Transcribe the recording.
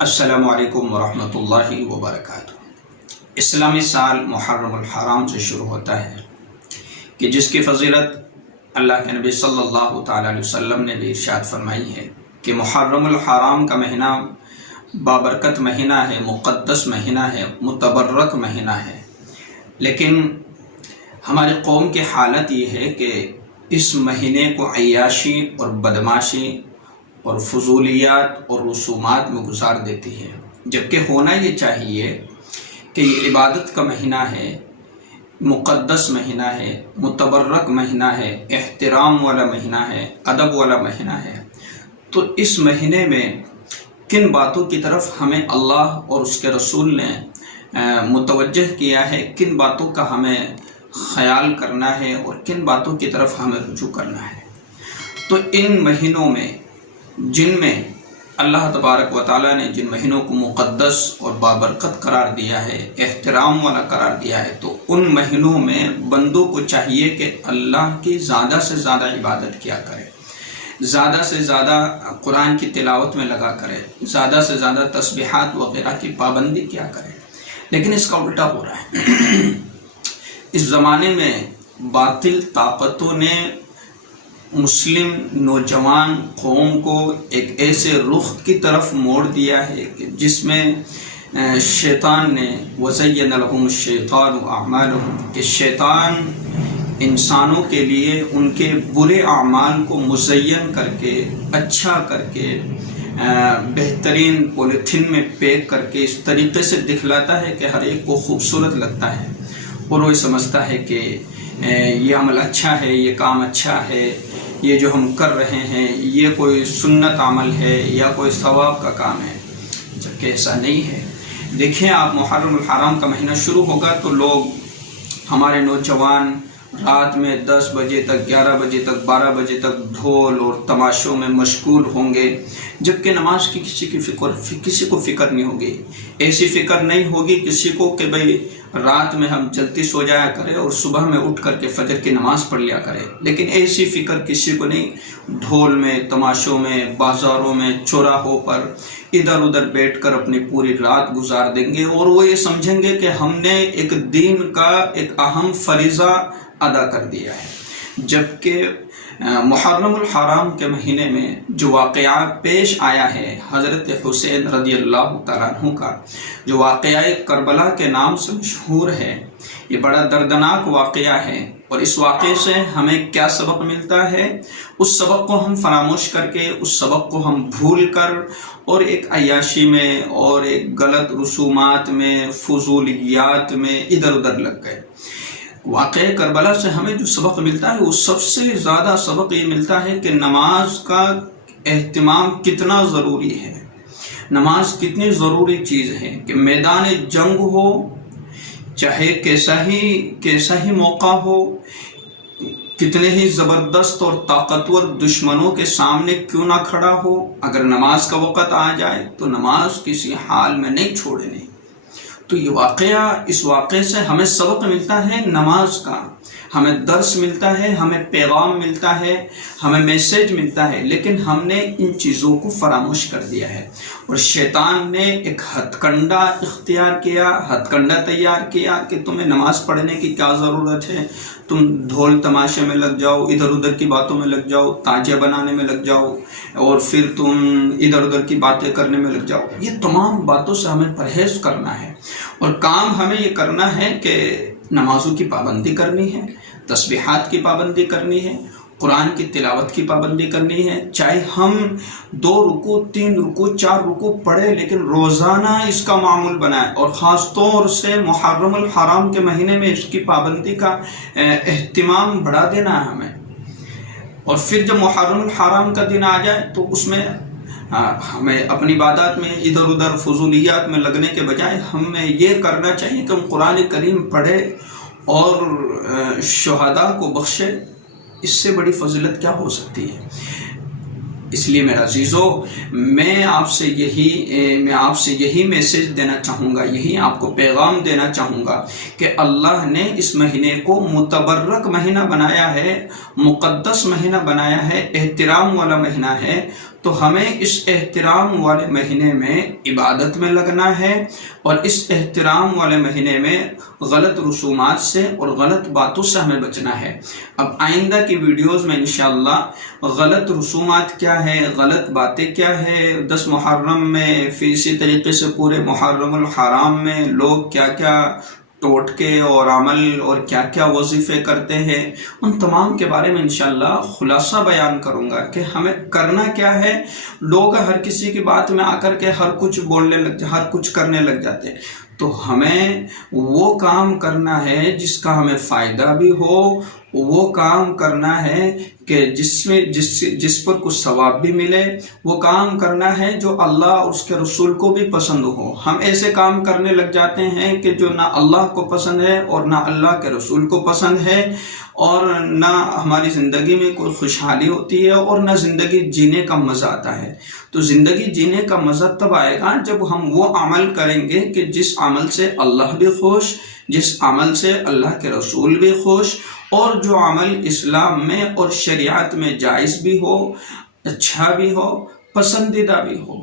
السلام علیکم ورحمۃ اللہ وبرکاتہ۔ اسلامی سال محرم الحرام سے شروع ہوتا ہے کہ جس کی فضیلت اللہ کے نبی صلی اللہ تعالیٰ علیہ وسلم نے بھی ارشاد فرمائی ہے کہ محرم الحرام کا مہینہ بابرکت مہینہ ہے، مقدس مہینہ ہے، متبرک مہینہ ہے۔ لیکن ہماری قوم کی حالت یہ ہے کہ اس مہینے کو عیاشی اور بدماشی اور فضولیات اور رسومات میں گزار دیتی ہے، جبکہ ہونا یہ چاہیے کہ یہ عبادت کا مہینہ ہے، مقدس مہینہ ہے، متبرک مہینہ ہے، احترام والا مہینہ ہے، ادب والا مہینہ ہے۔ تو اس مہینے میں کن باتوں کی طرف ہمیں اللہ اور اس کے رسول نے متوجہ کیا ہے، کن باتوں کا ہمیں خیال کرنا ہے اور کن باتوں کی طرف ہمیں رجوع کرنا ہے۔ تو ان مہینوں میں جن میں اللہ تبارک و تعالیٰ نے جن مہینوں کو مقدس اور بابرکت قرار دیا ہے، احترام والا قرار دیا ہے، تو ان مہینوں میں بندوں کو چاہیے کہ اللہ کی زیادہ سے زیادہ عبادت کیا کرے، زیادہ سے زیادہ قرآن کی تلاوت میں لگا کرے، زیادہ سے زیادہ تسبیحات وغیرہ کی پابندی کیا کرے۔ لیکن اس کا الٹا ہو رہا ہے۔ اس زمانے میں باطل طاقتوں نے مسلم نوجوان قوم کو ایک ایسے رخ کی طرف موڑ دیا ہے کہ جس میں شیطان نے وَزَيَّنَ لَهُمُ الشَّيْطَانُ أَعْمَالَهُمْ کہ شیطان انسانوں کے لیے ان کے برے اعمال کو مزین کر کے، اچھا کر کے، بہترین پولیتھین میں پیک کر کے اس طریقے سے دکھلاتا ہے کہ ہر ایک کو خوبصورت لگتا ہے اور وہ سمجھتا ہے کہ یہ عمل اچھا ہے، یہ کام اچھا ہے، یہ جو ہم کر رہے ہیں یہ کوئی سنت عمل ہے یا کوئی ثواب کا کام ہے، جبکہ ایسا نہیں ہے۔ دیکھیں آپ، محرم الحرام کا مہینہ شروع ہوگا تو لوگ، ہمارے نوجوان رات میں 10 بجے تک، 11 بجے تک، 12 بجے تک ڈھول اور تماشوں میں مشغول ہوں گے، جبکہ نماز کی کسی کو فکر نہیں ہوگی۔ ایسی فکر نہیں ہوگی کسی کو کہ بھئی رات میں ہم جلدی سو جایا کرے اور صبح میں اٹھ کر کے فجر کی نماز پڑھ لیا کرے، لیکن ایسی فکر کسی کو نہیں۔ ڈھول میں، تماشوں میں، بازاروں میں، چوراہوں پر ادھر ادھر بیٹھ کر اپنی پوری رات گزار دیں گے اور وہ یہ سمجھیں گے کہ ہم نے ایک دین کا ایک اہم فریضہ ادا کر دیا ہے۔ جبکہ محرم الحرام کے مہینے میں جو واقعہ پیش آیا ہے حضرت حسین رضی اللہ تعالیٰ عنہ کا، جو واقعہ کربلا کے نام سے مشہور ہے، یہ بڑا دردناک واقعہ ہے، اور اس واقعے سے ہمیں کیا سبق ملتا ہے؟ اس سبق کو ہم فراموش کر کے، اس سبق کو ہم بھول کر اور ایک عیاشی میں اور ایک غلط رسومات میں، فضولیات میں ادھر ادھر لگ گئے۔ واقعہ کربلا سے ہمیں جو سبق ملتا ہے وہ سب سے زیادہ سبق یہ ملتا ہے کہ نماز کا اہتمام کتنا ضروری ہے، نماز کتنی ضروری چیز ہے کہ میدان جنگ ہو، چاہے کیسا ہی موقع ہو، کتنے ہی زبردست اور طاقتور دشمنوں کے سامنے کیوں نہ کھڑا ہو، اگر نماز کا وقت آ جائے تو نماز کسی حال میں نہیں چھوڑنی۔ تو یہ واقعہ، اس واقعے سے ہمیں سبق ملتا ہے نماز کا، ہمیں درس ملتا ہے، ہمیں پیغام ملتا ہے، ہمیں میسیج ملتا ہے، لیکن ہم نے ان چیزوں کو فراموش کر دیا ہے، اور شیطان نے ایک ہتھ کنڈا اختیار کیا، ہتھ کنڈا تیار کیا کہ تمہیں نماز پڑھنے کی کیا ضرورت ہے، تم ڈھول تماشے میں لگ جاؤ، ادھر ادھر کی باتوں میں لگ جاؤ، تاجے بنانے میں لگ جاؤ، اور پھر تم ادھر ادھر کی باتیں کرنے میں لگ جاؤ۔ یہ تمام باتوں سے ہمیں پرہیز کرنا ہے، اور کام ہمیں یہ کرنا ہے کہ نمازوں کی پابندی کرنی ہے، تسبیحات کی پابندی کرنی ہے، قرآن کی تلاوت کی پابندی کرنی ہے، چاہے ہم 2 رکوع، 3 رکوع، 4 رکوع پڑھیں، لیکن روزانہ اس کا معمول بنائیں، اور خاص طور سے محرم الحرام کے مہینے میں اس کی پابندی کا اہتمام بڑھا دینا ہے ہمیں۔ اور پھر جب محرم الحرام کا دن آ جائے تو اس میں ہمیں اپنی عبادات میں ادھر ادھر فضولیات میں لگنے کے بجائے ہمیں یہ کرنا چاہیے کہ ہم قرآن کریم پڑھیں اور شہداء کو بخشے۔ اس سے بڑی فضیلت کیا ہو سکتی ہے؟ اس لیے میرا عزیزو، میں آپ سے یہی میسیج دینا چاہوں گا، یہی آپ کو پیغام دینا چاہوں گا کہ اللہ نے اس مہینے کو متبرک مہینہ بنایا ہے، مقدس مہینہ بنایا ہے، احترام والا مہینہ ہے، تو ہمیں اس احترام والے مہینے میں عبادت میں لگنا ہے، اور اس احترام والے مہینے میں غلط رسومات سے اور غلط باتوں سے ہمیں بچنا ہے۔ اب آئندہ کی ویڈیوز میں انشاءاللہ غلط رسومات کیا ہے، غلط باتیں کیا ہے، 10 محرم میں اسی طریقے سے پورے محرم الحرام میں لوگ کیا کیا ٹوٹکے اور عمل اور کیا کیا وظیفے کرتے ہیں، ان تمام کے بارے میں انشاءاللہ خلاصہ بیان کروں گا کہ ہمیں کرنا کیا ہے۔ لوگ ہر کسی کی بات میں آ کر کے ہر کچھ بولنے ہر کچھ کرنے لگ جاتے ہیں، تو ہمیں وہ کام کرنا ہے جس کا ہمیں فائدہ بھی ہو، وہ کام کرنا ہے کہ جس پر کچھ ثواب بھی ملے، وہ کام کرنا ہے جو اللہ اور اس کے رسول کو بھی پسند ہو۔ ہم ایسے کام کرنے لگ جاتے ہیں کہ جو نہ اللہ کو پسند ہے اور نہ اللہ کے رسول کو پسند ہے، اور نہ ہماری زندگی میں کوئی خوشحالی ہوتی ہے اور نہ زندگی جینے کا مزہ آتا ہے۔ تو زندگی جینے کا مزہ تب آئے گا جب ہم وہ عمل کریں گے کہ جس عمل سے اللہ بھی خوش، جس عمل سے اللہ کے رسول بھی خوش، اور جو عمل اسلام میں اور شریعت میں جائز بھی ہو، اچھا بھی ہو، پسندیدہ بھی ہو۔